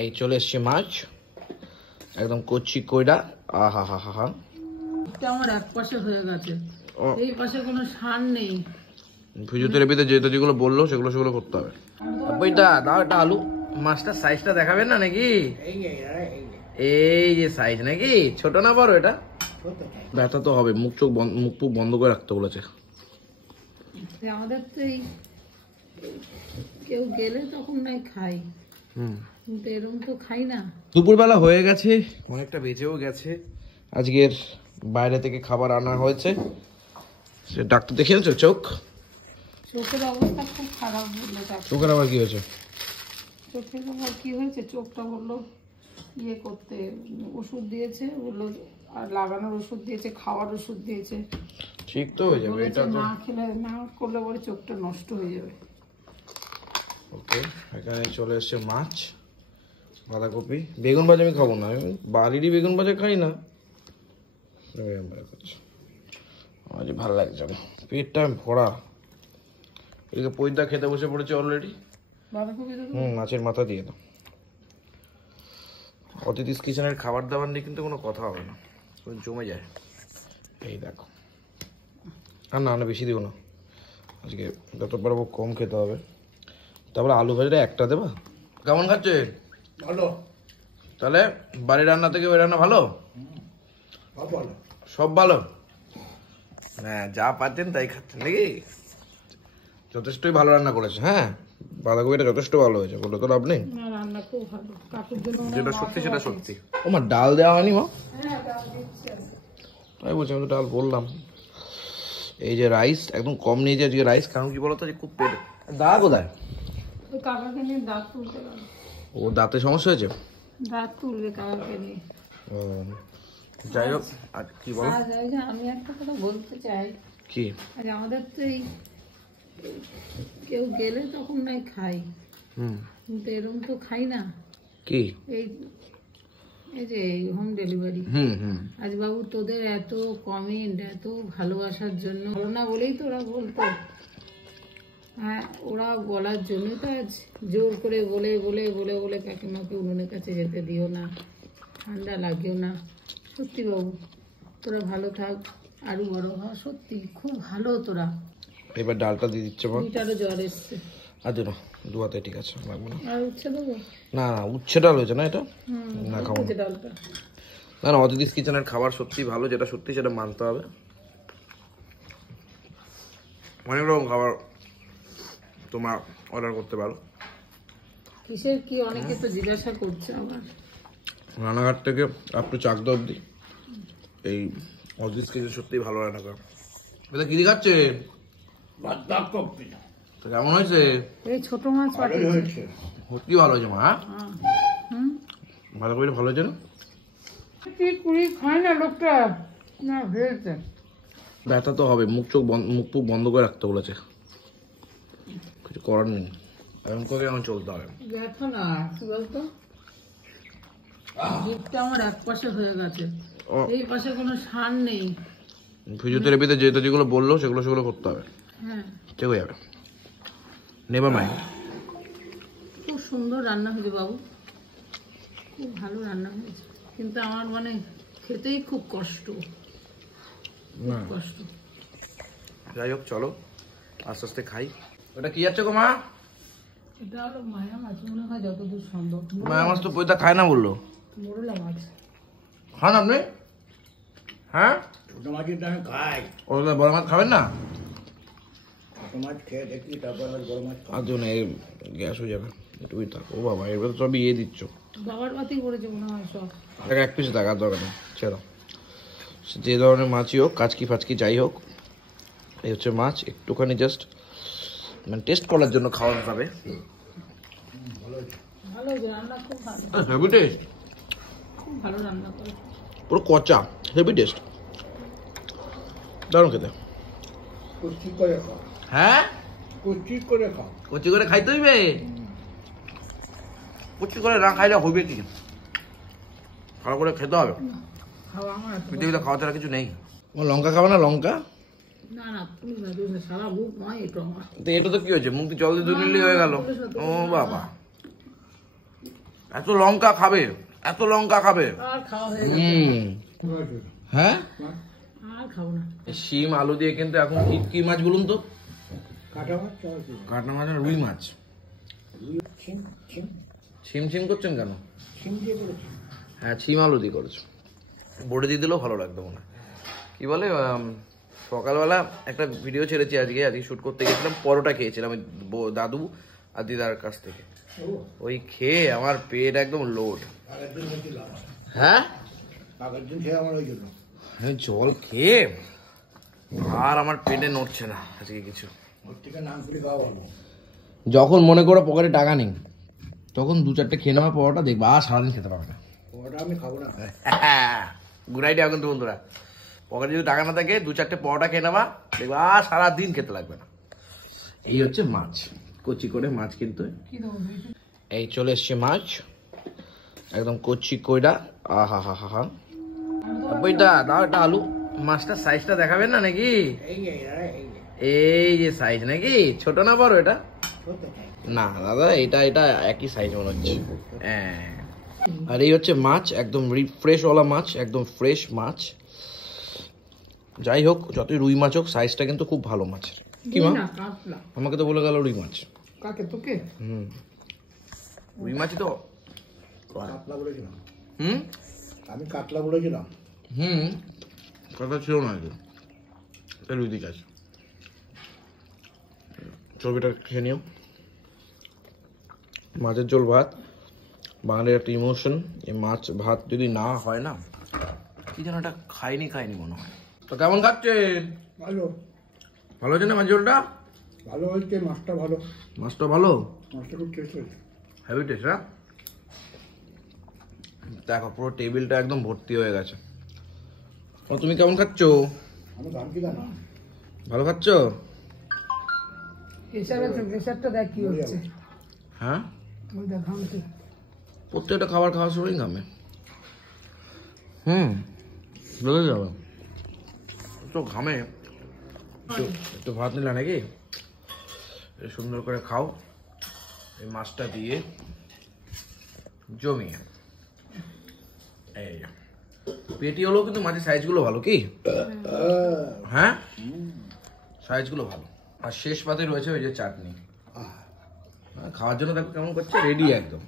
এই চলে এসছে মাছ, একদম কচি কইরা। আহা হা হা হা, আমার এক পাশে হয়ে গেছে, এই পাশে কোনো সার নেই। ফিজিওথেরাপিতে যেগুলো বললো সেগুলো করতে হবে। ওইটা দাও, একটা আলু। মাছটার সাইজটা দেখাবেন না নাকি? এই যে সাইজ নাকি, ছোট না বড়? এটা ব্যথা তো হবে, মুখ মুখ বন্ধ করে রাখতে বলেছে। আমাদের তো এই কেউ গেলে তখন নাই খাই, কিন্তু এরকম তো খাই না। দুপুরবেলা হয়ে গেছে, অনেকটা বেঁচেও গেছে। আজকের বাইরে থেকে খাবার আনা হয়েছে। সে ডাক্তার দেখিয়েছো? চোখের অবস্থা খুব খারাপ বললো। চোখের আবার কি হয়েছে? চোখের আবার কি হয়েছে, চোখটা বললো ইয়ে করতে, ওষুধ দিয়েছে বললো, আর লাগানোর ওষুধ দিয়েছে, খাওয়ার ওষুধ দিয়েছে। ঠিক তো হয়ে যাবে, এটা তো না খেলে না করলে পরে চোখটা নষ্ট হয়ে যাবে। ওকে, এখানে চলে এসছে মাছ, বাঁধাকপি, বেগুন ভাজা। আমি খাবো না, আমি বাড়িরই বেগুন ভাজা খাই না। আজ ভালো লাগছে না, পেটটা ভরা। এদিকে পয়দা খেতে বসে পড়েছে অলরেডি। মাছের মাথা দিয়ে দাও। অতিথিস কিচেনের খাবার দাবার নিয়ে কিন্তু কোনো কথা হবে না, জমে যায়। এই দেখো, আর না বেশি দিব না, আজকে যত পারবো কম খেতে হবে। তারপরে আলু ভাজাটা একটা দেবা। কেমন খাচ্ছে? ভালো। তাহলে বাড়ির রান্না থেকে ওই রান্না ভালো? সব ভালো। হ্যাঁ, যা পাচ্ছেন তাই খাচ্ছেন নাকি? যথেষ্টই ভালো রান্না করেছে। হ্যাঁ, বাঁধাকপিটা যথেষ্ট ভালো হয়েছে, বলে তো লাভ নেই। রান্না খুব ভালো, কাকুর জন্য যেটা সত্যি সেটা সত্যি। ও মা, ডাল দেওয়া হয়নি মা? তাই বলছি, আমি তো ডাল বললাম। এই যে রাইস একদম কম নিয়েছে আজকে রাইস, কারণ কি বলতো, যে খুব পেটে দা কোথায়? কাকাকে নিয়ে দাঁত তুলতে গেল। ও দাঁতে সমস্যা হয়েছে? দাঁত তুলবে কাকাকে নিয়ে। ও যাই হোক, আর কি বলো? আমি একটা কথা বলতে চাই। কি? আজ আমাদের তো এই কেউ গেলে তখন নাই খাই, কিন্তু এরকম তো খাই না। কি? এই যে হোম ডেলিভারি। আজ বাবু তোদের এত কমেন্ট, এত ভালোবাসার জন্য, ভালো না বলেই তো ওরা বলতো। হ্যাঁ, ওরা বলার জন্যই তো আজ জোর করে বলে বলে বলে বলে কাকিমাকে উনুনের কাছে যেতে দিও না, ঠান্ডা লাগেও না। সত্যি বাবু, তোরা ভালো থাক, আরো বড় হ। সত্যি খুব ভালো তোরা। এবার ডালটা দিয়ে দিচ্ছে মা। দুইটারও জ্বর এসছে। আজ না, দু হাতে ঠিক আছে, লাগবে না। আর উচ্ছে দেবো? না না, উচ্ছে ডাল হয়েছে না এটা, না খাবো না। ডালটা না না, অতিথিস কিচেনের খাবার সত্যি ভালো, যেটা সত্যি সেটা মানতে হবে। অনেক রকম খাবার তোমরা অর্ডার করতে পারো। কিসের কি, অনেকে তো জিজ্ঞাসা করছে আমার। রানাঘাট থেকে আপ টু চাকদা অব্দি এই অতিথিস কিচেন সত্যি ভালো রান্না করে। এটা কি খাচ্ছে? বাঁধাকপি। তো কেমন হয়েছে? এই ছোট মাছ হয়েছে। সত্যি ভালো হয়েছে মা। ভালো করে ভালো হয়েছে না? কুড়ি খায় না লোকটা, না হয়েছে। ব্যথা তো হবে, মুখ বন্ধ করে রাখতে বলেছে, কিছু করার নেই, এমন করে এখন চলতে হবে। ব্যথা না, কি বলতো, জিভটা আমার এক পাশে হয়ে গেছে, এই পাশে কোনো সার নেই। ফিজিওথেরাপিতে যেগুলো বললো সেগুলো করতে হবে। হ্যাঁ, ঠিক হয়ে যাবে, নেভার মাইন্ড। খুব সুন্দর রান্না হয়েছে বাবু, খুব ভালো রান্না হয়েছে, কিন্তু আমার মানে খেতেই খুব কষ্ট। যাই হোক, চলো আস্তে আস্তে খাই। ওটা কি যাচ্ছে গো মা? এটা হলো মায়া মাছ মনে হয়, যতদূর সম্ভব। মায়া মাছ তো পয়দা খায় না বললো। মোরলা মাছ খান আপনি? হ্যাঁ, ছোট মাছই তো আমি খাই। ওটা বড় মাছ খাবেন না? ছোট মাছ খেয়ে দেখি, তারপর বড় মাছ খাই। আর জন্য গ্যাস হয়ে যাবে, একটুই থাক। ও বাবা, এবার তো সবই দিচ্ছ। বাবার বাতি করেছে মনে হয় সব। এক পিসে থাক, আর দরকার নেই, ছেড়ো। যে ধরনের মাছই হোক, কাচকি ফাচকি যাই হোক, এই হচ্ছে মাছ। একটুখানি জাস্ট মানে টেস্ট করার জন্য খাওয়া যাবে। ভালো রান্না, খুব ভালো, হেভি টেস্ট, খুব ভালো রান্না করে। পুরো কচা, হেভি টেস্ট, দারুণ খেতে। কুচি করে খাও। হ্যাঁ, কুচি করে খাও। কচি করে খাইতে হইবে। কচি করে না খাইলে হইবে কি, ভালো করে খেতে হবে। খাওয়া আমার পৃথিবীতে খাওয়া ছাড়া কিছু নেই। লঙ্কা খাবে না? লঙ্কা না না, তুমি না, তুমি সারা মুখ নয় এটা আমার। তো এটা তো কি হয়েছে, মুখ জল দিয়ে ধুয়ে নিলেই হয়ে গেল। ও বাবা, এত লঙ্কা খাবে, এত লঙ্কা খাবে। আর খাওয়া হয়ে গেছে, হ্যাঁ আর খাবো না। শিম আলু দিয়ে কিন্তু এখন কি মাছ বলুন তো? কাটা মাছ চাওয়া ছিল। কাটা মাছ আর রুই মাছ। ছিম ছিম ছিম ছিম করছেন কেন? ছিম দিয়ে করেছি। হ্যাঁ ছিম আলু দিয়ে করেছো, বড়ি দিয়ে দিলেও ভালো লাগতো মনে হয়। কি বলে সকালবেলা একটা ভিডিও ছেড়েছি আজকে শ্যুট করতে গেছিলাম, পরোটা খেয়েছিলাম ওই দাদু আর দিদার কাছ থেকে। ওই খেয়ে আমার পেট একদম লোড। আগের দিন হয়েছিলাম, হ্যাঁ আগের দিন খেয়ে আমার ওই জন্য। আমি জল খেয়ে আর আমার পেটে নড়ছে না আজকে কিছু। ওর থেকে নাম করে খাওয়া ভালো। যখন মনে করো পকেটে টাকা নেই তখন 2-4টে খেয়ে নেওয়ার পরোটা দেখবা আর সারাদিন খেতে পারবে না। ওটা আমি খাবো না। গুড আইডিয়া কিন্তু বন্ধুরা, পকেটে যদি টাকা না থাকে 2-4টে পরোটা খেয়ে নেবা দেখবা আর সারাদিন খেতে লাগবে না। এই হচ্ছে মাছ, কচি করে মাছ কিন্তু। কি দেবো? এই চলে এসছে মাছ একদম কচি কইরা। আহা হা হা হা। বইটা দাও একটা আলু। মাছটার সাইজটা দেখাবেন না নাকি? এই যে এই যে এই যে সাইজ নাকি, ছোট না বড় এটা? ছোট চাই। না দাদা এটা একই সাইজ মনে হচ্ছে। হ্যাঁ আর এই হচ্ছে মাছ, একদম রিফ্রেশ ওয়ালা মাছ, একদম ফ্রেশ মাছ। যাই হোক যতই রুই মাছ হোক সাইজটা কিন্তু খুব ভালো মাছের। কি মা? না, কাতলা। আমাকে তো বলে গেল রুই মাছ। কাকে? তোকে? রুই মাছই তো। কাতলা বলেছিলাম, হুম আমি কাতলা বলেছিলাম। কথা ছিল না আগে, রুই দিকে আছে। চর্বিটা খেয়ে নিও। মাছের ঝোল ভাত বাঙালির একটা ইমোশন। এই মাছ ভাত যদি না হয় না, কি যেন এটা খাইনি মনে হয়। তো কেমন খাচ্ছেন? ভালো, ভালো হচ্ছে না মাছ ঝোলটা? ভালো হয়েছে, মাছটা ভালো, মাছটা ভালো, মাছটা খুব টেস্ট হয়েছে। Heavy taste. হ্যাঁ দেখো পুরো টেবিলটা একদম ভর্তি হয়ে গেছে। ও তুমি কেমন খাচ্ছো? আমি ভাবছি না, ভালো খাচ্ছো? প্রেশারটা দেখ কি হচ্ছে। হ্যাঁ ওই দেখ ঘামছে। প্রত্যেকটা খাবার খাওয়ার সময় ঘামে। বুঝে যাবে তো ঘামে। একটু ভাত নিলা নাকি? সুন্দর করে খাও এই মাছটা দিয়ে জমিয়ে। এই পেটি হলেও কিন্তু মাছের সাইজগুলো ভালো। কি হ্যাঁ সাইজগুলো ভালো। আর শেষ পাতে রয়েছে ওই যে চাটনি। খাওয়ার জন্য দেখো কেমন করছে, রেডি একদম।